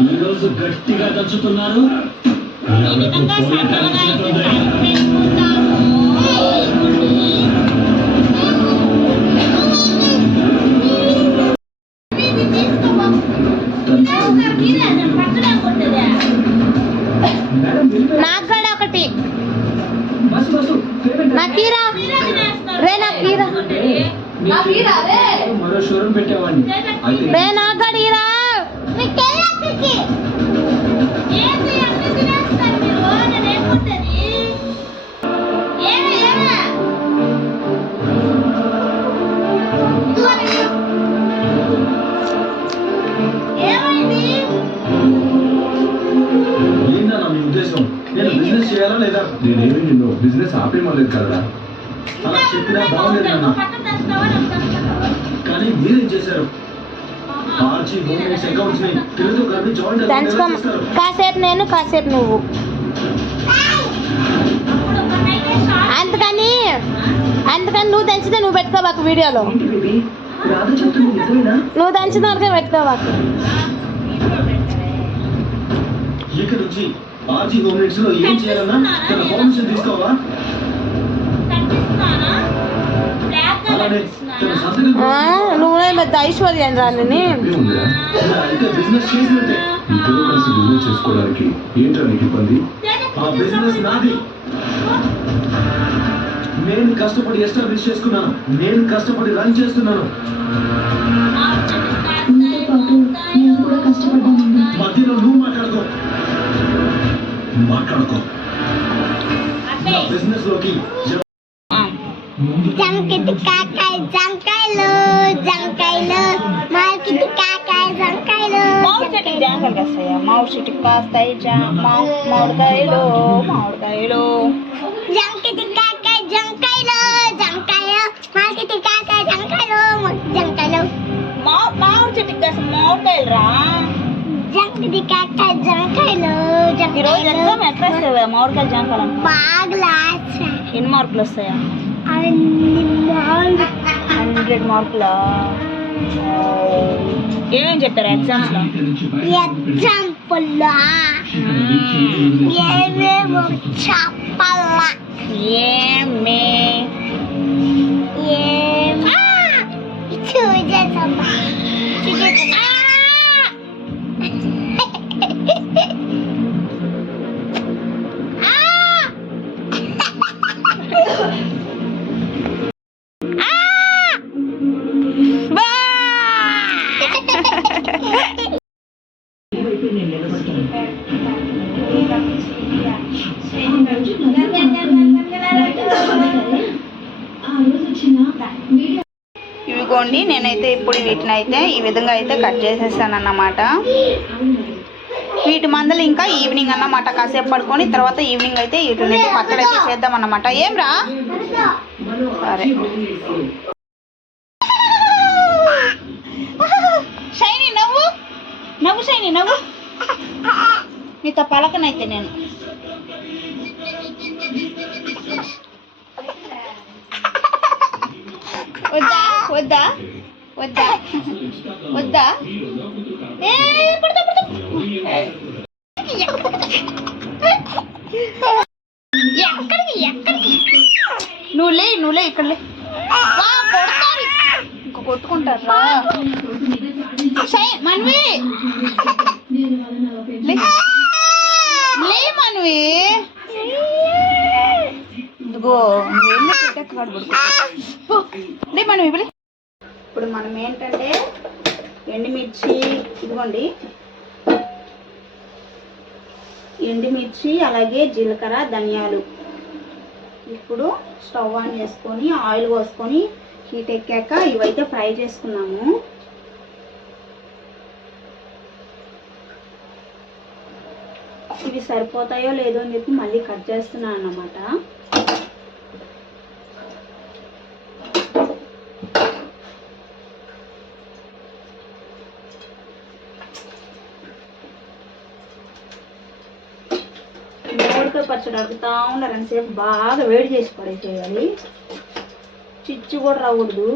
ఈ రోజు గట్టిగా దంచుతున్నారు. నాకు కూడా ఒకటి నాకీరా రే నాకీరా మరో షోరూమ్ పెట్టేవాడిని. రే నాకడీరా చేయాలా లేదా? నేనేమి నిన్ను బిజినెస్ ఆపేయలేదు కదా, అలా చెప్పినా బాగులేదు నాన్న. కానీ మీరేం చేశారు? కాసేపు నేను కాసేపు నువ్వు. అందుకని నువ్వు దంచితే నువ్వు పెట్టుకోబాకు వీడియోలో. నువ్వు దంచిన వరకే పెట్టుకోబాకు. ఇక్కడ నుంచి ఆర్జీ హోమ్ నీడ్స్ లో ఏం చేయాలన్నా తన పర్మిషన్ తీసుకోవా? నువ్వే పెద్ద ఐశ్వర్యం రాని బిజినెస్ చేసినట్టే. ఇద్దరు కలిసి బిజినెస్ చేసుకోవడానికి ఏంటో నీకు ఇబ్బంది? ఆ బిజినెస్ నాది. నేను కష్టపడి ఎస్టాబ్లిష్ చేసుకున్నాను, నేను కష్టపడి రన్ చేస్తున్నాను. మధ్యలో నువ్వు మాట్లాడుకో. బిజినెస్ లోకి జంకిటి కాకాయ జంకాయలు జంకాయలు మార్కెట్ కాకాయ జంకాయలు మామిడి జాంకాయలు కాస్తాయా? మామిడి చెట్టుకి కాస్తాయి మామిడికాయలు మామిడికాయలు. జంకిటి కాకాయ జంకాయలు జంకాయలు మార్కెట్ కాకాయ జంకాయలు జంకాయలు. మామిడి చెట్టుకి కాస్త మామిడికాయలు రా. జంకిటి కాకాయ జంకాయలు జంకాయలు. ఈరోజు ఎగ్జామ్ ఎట్లా వస్తాయి? మామిడికాయ జంకాయలు బాగా. ఎన్ని మార్కులు వస్తాయా? 100 మార్కులా? ఏమేం చెప్పారు ఎగ్జామ్స్ లో? ఎగ్జాంపుల్ ఏమేమో చెప్పాలా? ఇవిగోండి, నేనైతే ఇప్పుడు వీటిని అయితే ఈ విధంగా అయితే కట్ చేసేసాను అన్నమాట. వీటి మందలు ఇంకా ఈవినింగ్ అన్నమాట, కాసేపు పడుకొని తర్వాత ఈవినింగ్ అయితే వీటిని పచ్చడి అయితే చేద్దాం అన్నమాట. ఏం రా? సరే షైనీ నవ్వు నవ్వు, షైనీ నవ్వు. నీతో పలకనైతే నేను. వద్దా వద్దా వద్దా వద్దా? ఎక్కడికి ఎక్కడికి? నువ్వులే ఇక్కడ లే. ఇంకా కొట్టుకుంటారా? మనవి లే మనవి. ఇదిగో లే మనవి. ఇప్పుడు మనం ఏంటంటే ఎండుమిర్చి, ఇదిగోండి ఎండుమిర్చి అలాగే జీలకర్ర ధనియాలు. ఇప్పుడు స్టవ్ ఆన్ చేసుకొని ఆయిల్ పోసుకొని హీట్ ఎక్కాక ఇవైతే ఫ్రై చేసుకున్నాము. ఇవి సరిపోతాయో లేదో అని చెప్పి మళ్ళీ కట్ చేస్తున్నాను అన్నమాట. మామిడికాయ పచ్చడి అడుగుతా ఉన్నారు అంతసేపు, బాగా వేడి చేసి పడేసేయాలి, చిచ్చు కూడా రాకూడదు.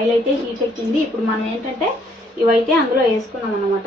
ఆయిల్ అయితే హీట్ ఎక్కింది. ఇప్పుడు మనం ఏంటంటే ఇవైతే అందులో వేసుకున్నాం అన్నమాట.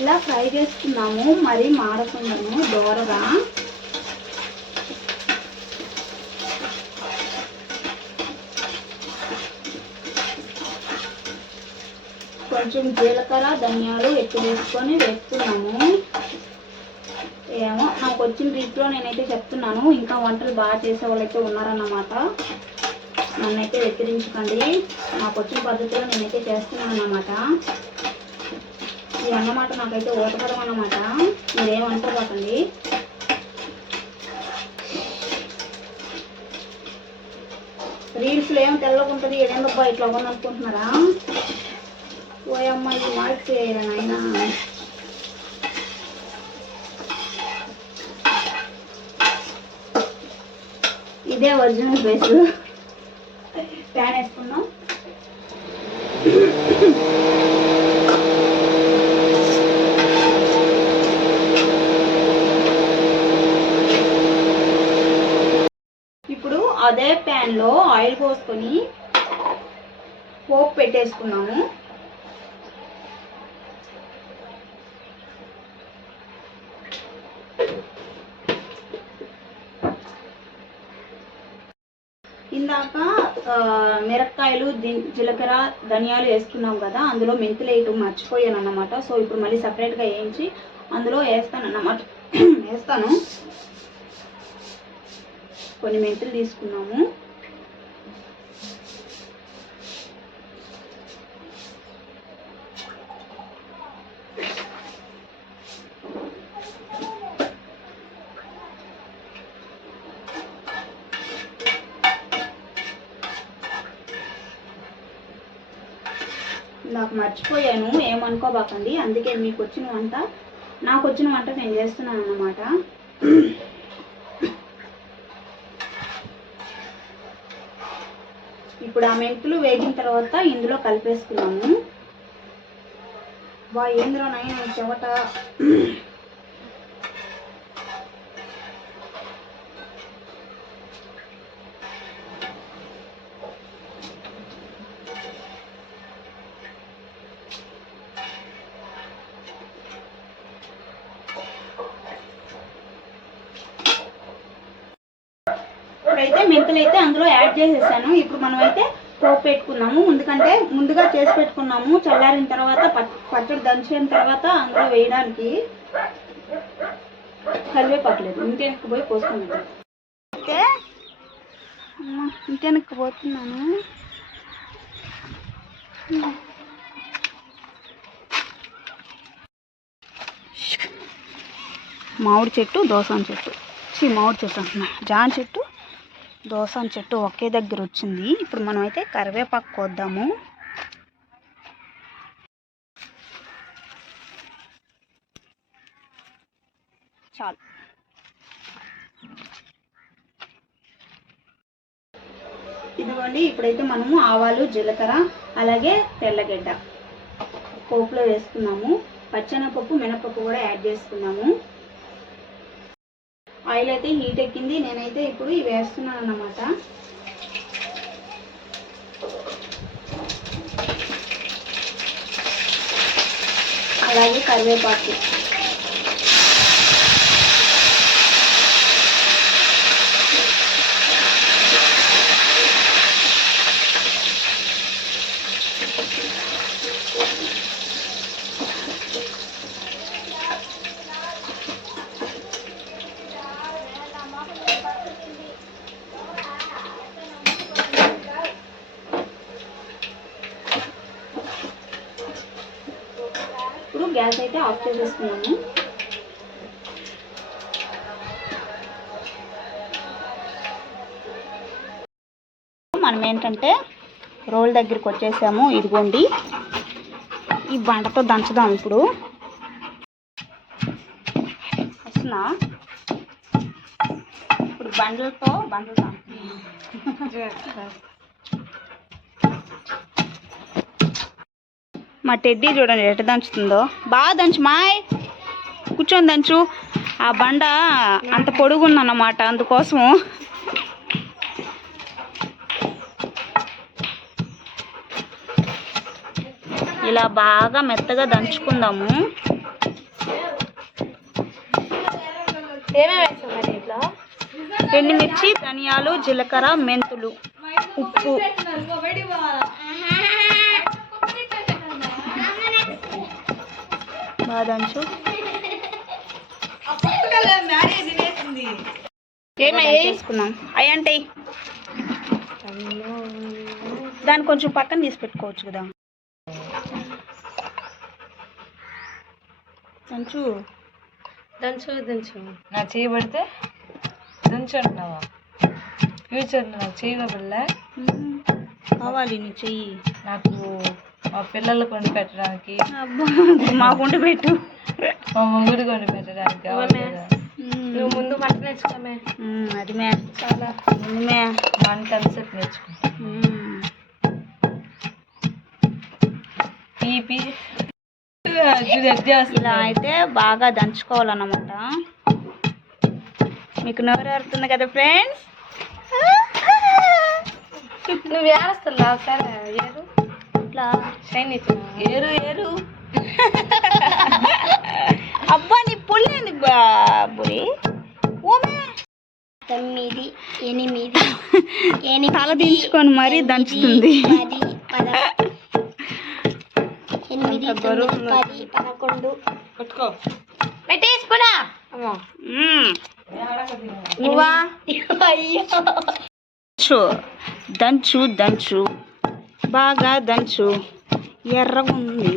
ఇలా ఫ్రై చేసుకున్నాము, మరి మాడకుండాను దోరగా. కొంచెం జీలకర్ర ధనియాలు ఎక్కువ వేసుకున్నాము. ఏమో నాకు వచ్చిన రీతిలో నేనైతే చెప్తున్నాను. ఇంకా వంటలు బాగా చేసే వాళ్ళైతే ఉన్నారన్నమాట. నన్నైతే వ్యతిరేకించకండి, నాకు వచ్చిన పద్ధతిలో నేనైతే చేస్తున్నాను అన్నమాట. ఇది అన్నమాట నాకైతే ఊటపడం అన్నమాట, మీరేమనుకోకండి. రీల్స్లో ఏమో తెల్లగుంటుంది, ఏడేందబ్బా ఇట్లా ఉంది అనుకుంటున్నారా? ఓయమ్మ ఇది మార్క్ చేయరా నాయన. ఇదే ఒరిజినల్ బేస్. ప్యాన్ వేసుకున్నాం. ఇప్పుడు అదే ప్యాన్లో ఆయిల్ పోసుకొని పోపు పెట్టేసుకున్నాము. ఇందాక మిరపకాయలు జీలకర్ర ధనియాలు వేసుకున్నాం కదా, అందులో మెంతులు వేయటం మర్చిపోయాను అన్నమాట. సో ఇప్పుడు మళ్ళీ సపరేట్గా వేయించి అందులో వేస్తాను. కొన్ని మెంతులు తీసుకున్నాము. నాకు మర్చిపోయాను, ఏమనుకోబాకండి. అందుకే మీకు వచ్చిన వంట నాకు వచ్చిన వంట నేను చేస్తున్నాను అన్నమాట. ఇప్పుడు ఆ మెంతులు వేగిన తర్వాత ఇందులో కలిపేసుకున్నాము. బా ఏంద్రో నైనా చెవట. ఇప్పుడైతే మెంతులు అయితే అందులో యాడ్ చేసేసాను. ఇప్పుడు మనం అయితే పోపు పెట్టుకున్నాము. ముందుగా చేసి పెట్టుకున్నాము. చల్లారిన తర్వాత పచ్చడి దంచిన తర్వాత అందులో వేయడానికి కరివేపాకలేదు. ఇంటెనక్కి పోయి పోసుకున్నాను. అయితే ఇంటెనక్కి పోతున్నాను. మామిడి చెట్టు దోసన చెట్టు మామిడి చెట్టు అంటున్నా, జాన్ చెట్టు దోసన చెట్టు ఒకే దగ్గర వచ్చింది. ఇప్పుడు మనం అయితే కరివేపాకు కోద్దాము. చాలు. ఇదిగోండి, ఇప్పుడైతే మనము ఆవాలు జీలకర్ర అలాగే తెల్లగడ్డ పోపులో వేసుకున్నాము. పచ్చెనపప్పు మినపప్పు కూడా యాడ్ చేసుకున్నాము. ఆయిల్ అయితే హీట్ ఎక్కింది. నేనైతే ఇప్పుడు ఇవి వేస్తున్నాను అన్నమాట. అలాగే కరివేపాకు. ఇప్పుడు గ్యాస్ అయితే ఆఫ్ చేసేసుకున్నాము. మనం ఏంటంటే రోల్ దగ్గరికి వచ్చేసాము. ఇదిగోండి, ఈ బండతో దంచుదాం. ఇప్పుడు వస్తున్నా. ఇప్పుడు బండ్లతో మా టెడ్డీ చూడండి ఎట్ట దంచుతుందో. బాగా దంచు మాయ్, కూర్చొని దంచు. ఆ బండ అంత పొడుగుందన్నమాట, అందుకోసం ఇలా బాగా మెత్తగా దంచుకుందాము. ఎండుమిర్చి, ధనియాలు, జీలకర్ర, మెంతులు, ఉప్పు. బాగా దంచు. చేసుకున్నాం అయ్యంటే దాన్ని కొంచెం పక్కన తీసి పెట్టుకోవచ్చు కదా. దంచు దంచు దంచు. నా చేయి పడితే దంచు అంటున్నావా? ఫ్యూచర్లో నాకు చేయగలలే కావాలి నీ చెయ్యి. నాకు మా పిల్లలకు వండి పెట్టడానికి, మాకు వండి పెట్టు. మా ముగ్గురికి వండి పెట్టడానికి. నువ్వు ముందు వంట నేర్చుకోమే. అది మే చాలా మే వంట ఎంతసేపు నేర్చుకుంటా. ఇలా అయితే బాగా దంచుకోవాలన్నమాట. మీకు నోరు అరుతుంది కదా ఫ్రెండ్స్. నువ్వు ఏరుస్తా సరే ఏరు ఇట్లా షైన్ ఏరు ఏరు. అబ్బా నీ పుల్లేంది బాబురి. ఓమే 9 8 తల దించుకొని మరీ దంచుతుంది. 10 11 పెట్టుకో పెట్టేసుకున్నా. నువ్వా దంచు దంచు బాగా దంచు. ఎర్రగుంది.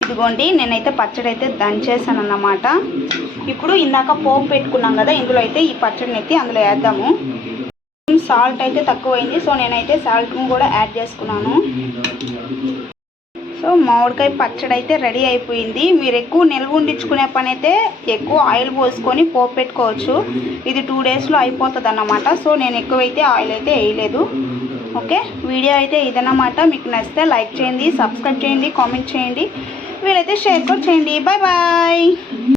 ఇదిగోండి నేనైతే పచ్చడి అయితే దంచేసాను అన్నమాట. ఇప్పుడు ఇందాక పోపు పెట్టుకున్నాం కదా, ఇందులో అయితే ఈ పచ్చడిని అయితే అందులో వేద్దాము. సాల్ట్ అయితే తక్కువైంది, సో నేనైతే సాల్ట్ని కూడా యాడ్ చేసుకున్నాను. సో మామిడికాయ పచ్చడి అయితే రెడీ అయిపోయింది. మీరు ఎక్కువ నిల్వ ఉండించుకునే పని అయితే ఎక్కువ ఆయిల్ పోసుకొని పోపు పెట్టుకోవచ్చు. ఇది 2 డేస్లో అయిపోతుంది అన్నమాట. సో నేను ఎక్కువైతే ఆయిల్ అయితే వేయలేదు. ఓకే, వీడియో అయితే ఇదన్నమాట. మీకు నచ్చితే లైక్ చేయండి, సబ్స్క్రైబ్ చేయండి, కామెంట్ చేయండి, వీలైతే షేర్ కూడా చేయండి. Bye bye.